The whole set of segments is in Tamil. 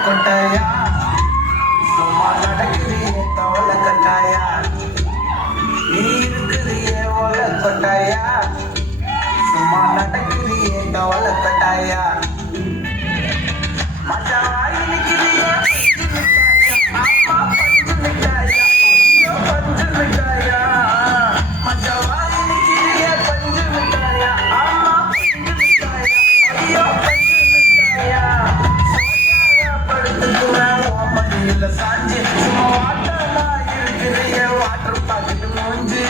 கொட்டாயா சும்மா நடக்குறியே தவள கட்டாயா நீ இருக்குறியே ஓல கொட்டாயா சும்மா நடக்குறியே தவள கட்டாயா மச்சான் நிக்கிறியே அம்மா பஞ்சு மிட்டாயா ஐயோ பஞ்சு மிட்டாயா மச்சான் நிக்கிறியே பஞ்சு மிட்டாயா அம்மா பஞ்சு மிட்டாயா ஐயோ பஞ்சு மிட்டாயா இல்ல சாஞ்சி சும்மா வாட்டமா இருக்கிறிய வாட்டர் பாக்கெட் மூஞ்சி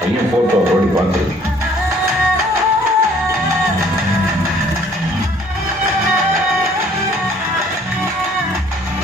பையன் போட்டோ ஓடி பார்த்து